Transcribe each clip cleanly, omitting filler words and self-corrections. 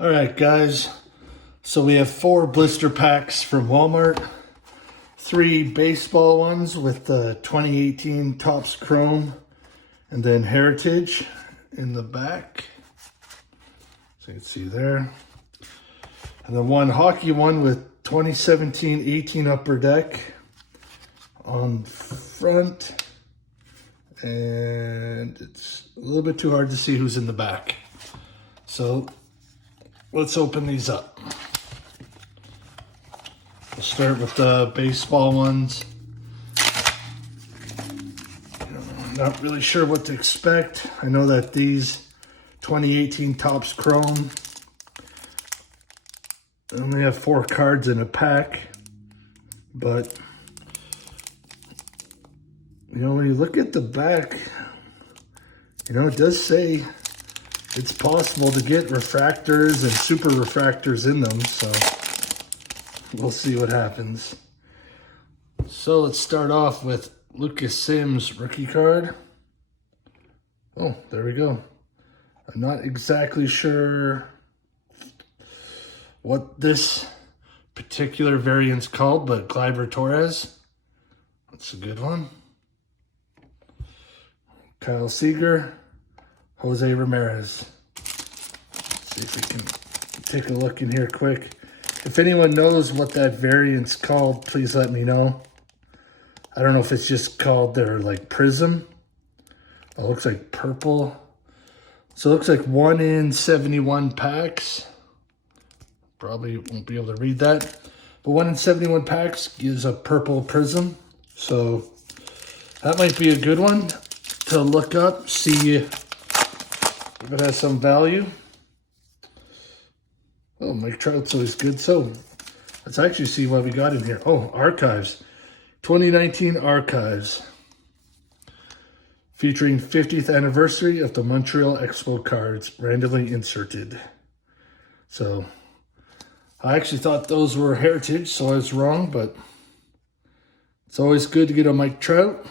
All right, guys. So we have 4 blister packs from Walmart. 3 baseball ones with the 2018 Topps Chrome and then Heritage in the back. So you can see there. And then 1 hockey one with 2017-18 Upper Deck on front. And it's a little bit too hard to see who's in the back. So let's open these up. We'll start with the baseball ones. I'm not really sure what to expect. I know that these 2018 Topps Chrome only have 4 cards in a pack, but when you look at the back, it does say it's possible to get refractors and super refractors in them, so we'll see what happens. So let's start off with Lucas Sims rookie card. Oh, there we go. I'm not exactly sure what this particular variant's called, but Gleyber Torres. That's a good one. Kyle Seager, Jose Ramirez. Let's see if we can take a look in here quick. If anyone knows what that variant's called, please let me know. I don't know if it's just called their Prism. It looks like purple. So it looks like 1 in 71 packs. Probably won't be able to read that. But 1 in 71 packs gives a purple prism. So that might be a good one to look up, see if it has some value. Oh, Mike Trout's always good. So let's actually see what we got in here. Oh, Archives. 2019 Archives. Featuring 50th anniversary of the Montreal Expo cards, randomly inserted. So I actually thought those were Heritage, so I was wrong, but it's always good to get a Mike Trout,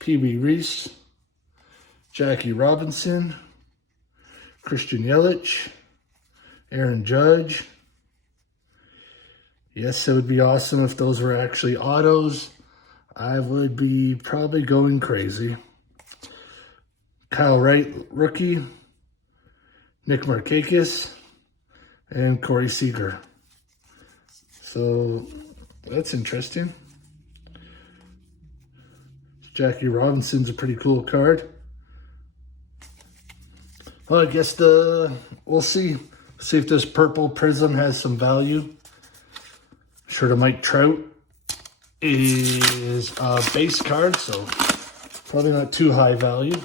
Pee-wee Reese, Jackie Robinson, Christian Yelich, Aaron Judge. Yes, it would be awesome if those were actually autos. I would be probably going crazy. Kyle Wright, rookie, Nick Markakis, and Corey Seager. So that's interesting. Jackie Robinson's a pretty cool card. Well, I guess we'll see. See if this purple prism has some value. Sure, the Mike Trout is a base card, so probably not too high value.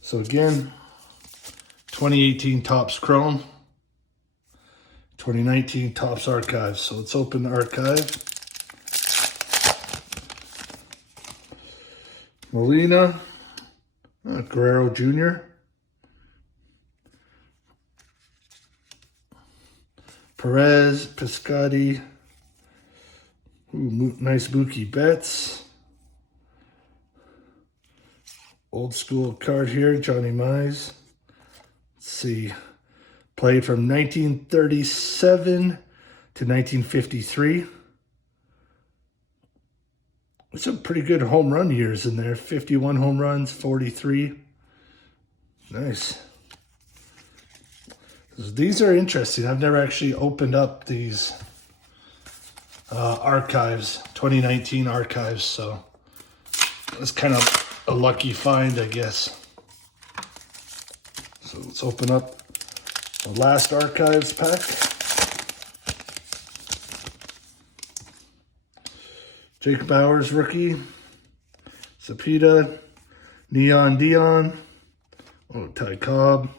So again, 2018 Topps Chrome, 2019 Topps Archives. So let's open the archive. Molina, Guerrero Jr., Perez, Piscotty, nice Mookie Betts. Old school card here, Johnny Mize. Let's see, played from 1937 to 1953. There's some pretty good home run years in there. 51 home runs, 43. Nice. These are interesting. I've never actually opened up these archives, 2019 archives, so it's kind of a lucky find, I guess. So let's open up the last archives pack. Jake Bauers, rookie. Cepeda, Neon Dion, Ty Cobb.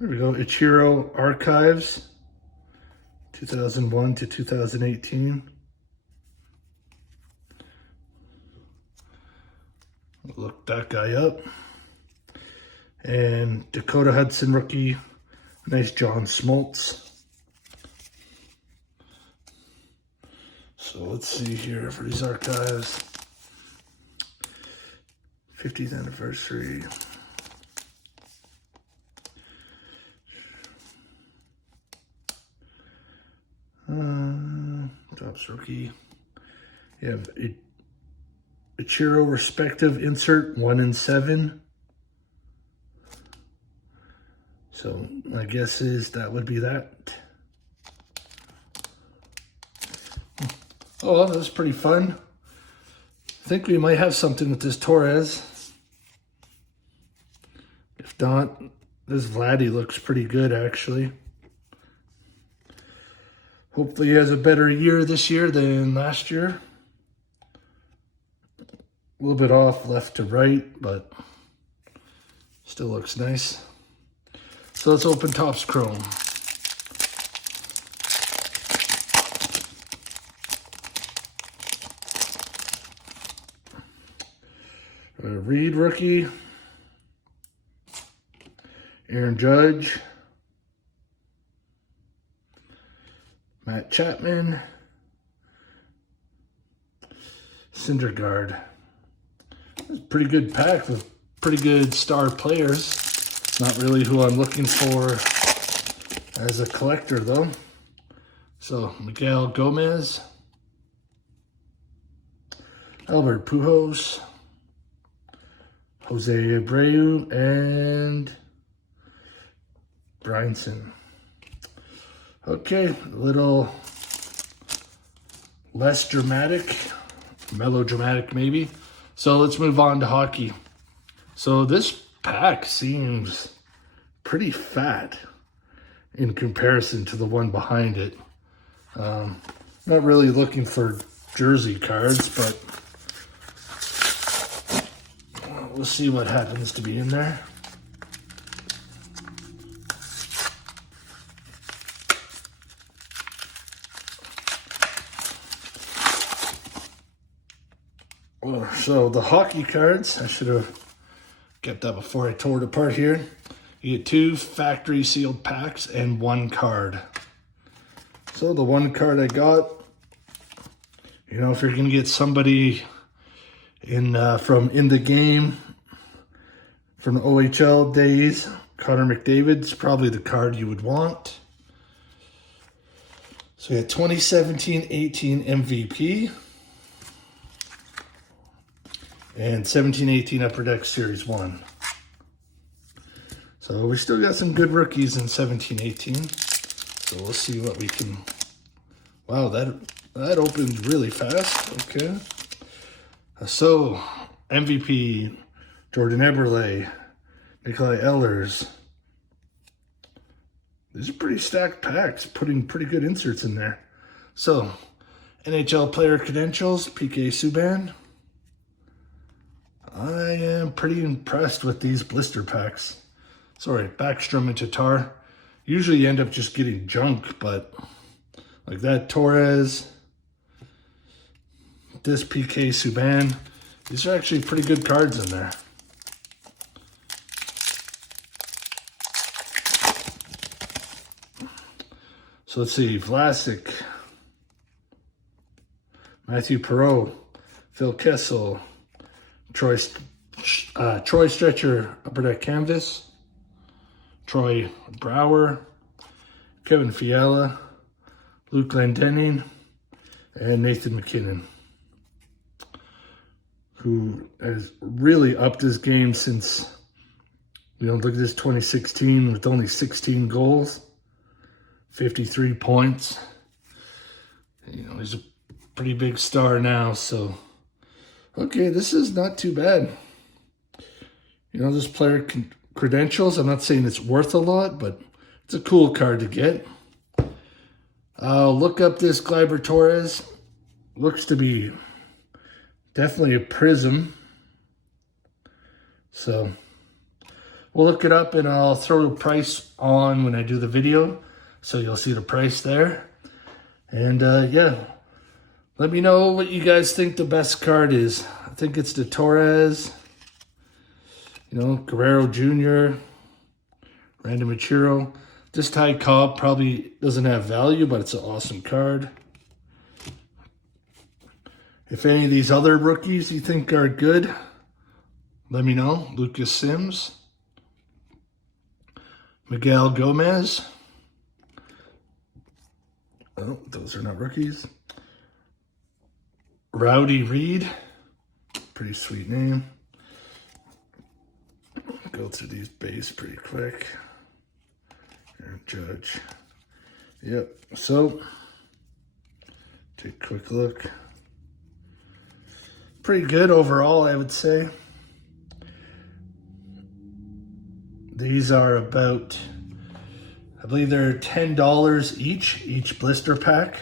There we go, Ichiro Archives, 2001 to 2018. Look that guy up. And Dakota Hudson rookie, nice John Smoltz. So let's see here for these archives. 50th anniversary. Topps rookie. You have Ichiro respective insert 1 in 7. So my guess is that would be that. Oh, well, that was pretty fun. I think we might have something with this Torres. If not, this Vladdy looks pretty good actually. Hopefully he has a better year this year than last year. A little bit off left to right, but still looks nice. So let's open Topps Chrome. Reed rookie. Aaron Judge. Matt Chapman. Syndergaard. It's a pretty good pack with pretty good star players. Not really who I'm looking for as a collector though. So Miguel Gomez. Albert Pujols. Jose Abreu and Brynson. Okay, a little less dramatic, melodramatic maybe. So let's move on to hockey. So this pack seems pretty fat in comparison to the one behind it. Not really looking for jersey cards, but we'll see what happens to be in there. So the hockey cards, I should have kept that before I tore it apart here. You get 2 factory sealed packs and 1 card. So the 1 card I got, you know, if you're going to get somebody from in the game from the OHL days, Connor McDavid's probably the card you would want. So we had 2017-18 MVP and 17-18 Upper Deck Series 1. So we still got some good rookies in 17-18. So we'll see what we can... Wow, that opened really fast. Okay. So, MVP, Jordan Eberle, Nikolai Ehlers. These are pretty stacked packs, putting pretty good inserts in there. So, NHL player credentials, PK Subban. I am pretty impressed with these blister packs. Sorry, Backstrom and Tatar. Usually you end up just getting junk, but like that Torres, this PK Subban, these are actually pretty good cards in there. So let's see, Vlasic, Matthew Perreault, Phil Kessel, Troy Stretcher, Upper Deck Canvas, Troy Brower, Kevin Fiala, Luke Glendening, and Nathan McKinnon, who has really upped his game since, you know, look at this 2016 with only 16 goals, 53 points. You know, he's a pretty big star now, so okay, this is not too bad. You know, this player credentials, I'm not saying it's worth a lot, but it's a cool card to get. I'll look up this Gleyber Torres. Looks to be definitely a prism. So we'll look it up and I'll throw the price on when I do the video. So you'll see the price there. And yeah, let me know what you guys think the best card is. I think it's the Torres, you know, Guerrero Jr., Randy Machiro. This Ty Cobb probably doesn't have value, but it's an awesome card. If any of these other rookies you think are good, let me know. Lucas Sims. Miguel Gomez. Oh, those are not rookies. Rowdy Reed. Pretty sweet name. Go through these base pretty quick. Aaron Judge. Yep. So, take a quick look. Pretty good overall, I would say. These are about, I believe they're $10 each blister pack.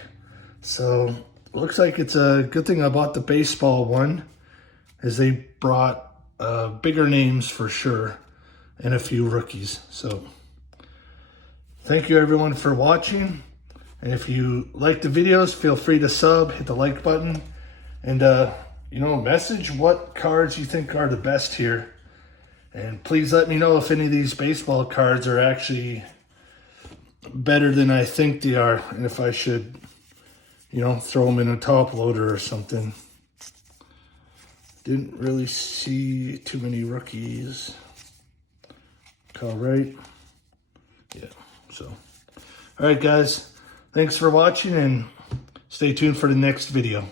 So, looks like it's a good thing I bought the baseball one, as they brought bigger names for sure, and a few rookies. So, thank you everyone for watching. And if you like the videos, feel free to sub, hit the like button, and message what cards you think are the best here. And please let me know if any of these baseball cards are actually better than I think they are, and if I should, throw them in a top loader or something. Didn't really see too many rookies. All right. Yeah, so. All right, guys. Thanks for watching, and stay tuned for the next video.